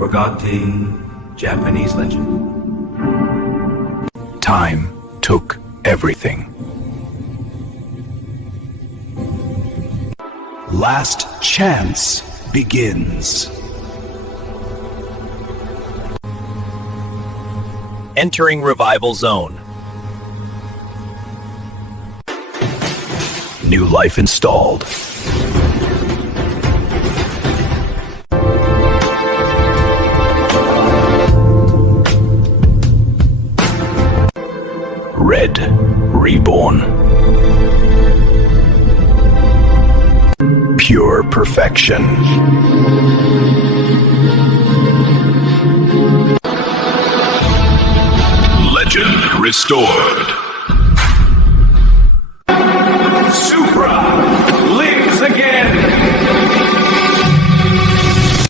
forgotten Japanese legend. Time took everything. Last chance begins. Entering revival zone. New life installed. Red reborn. Pure perfection. Legend restored.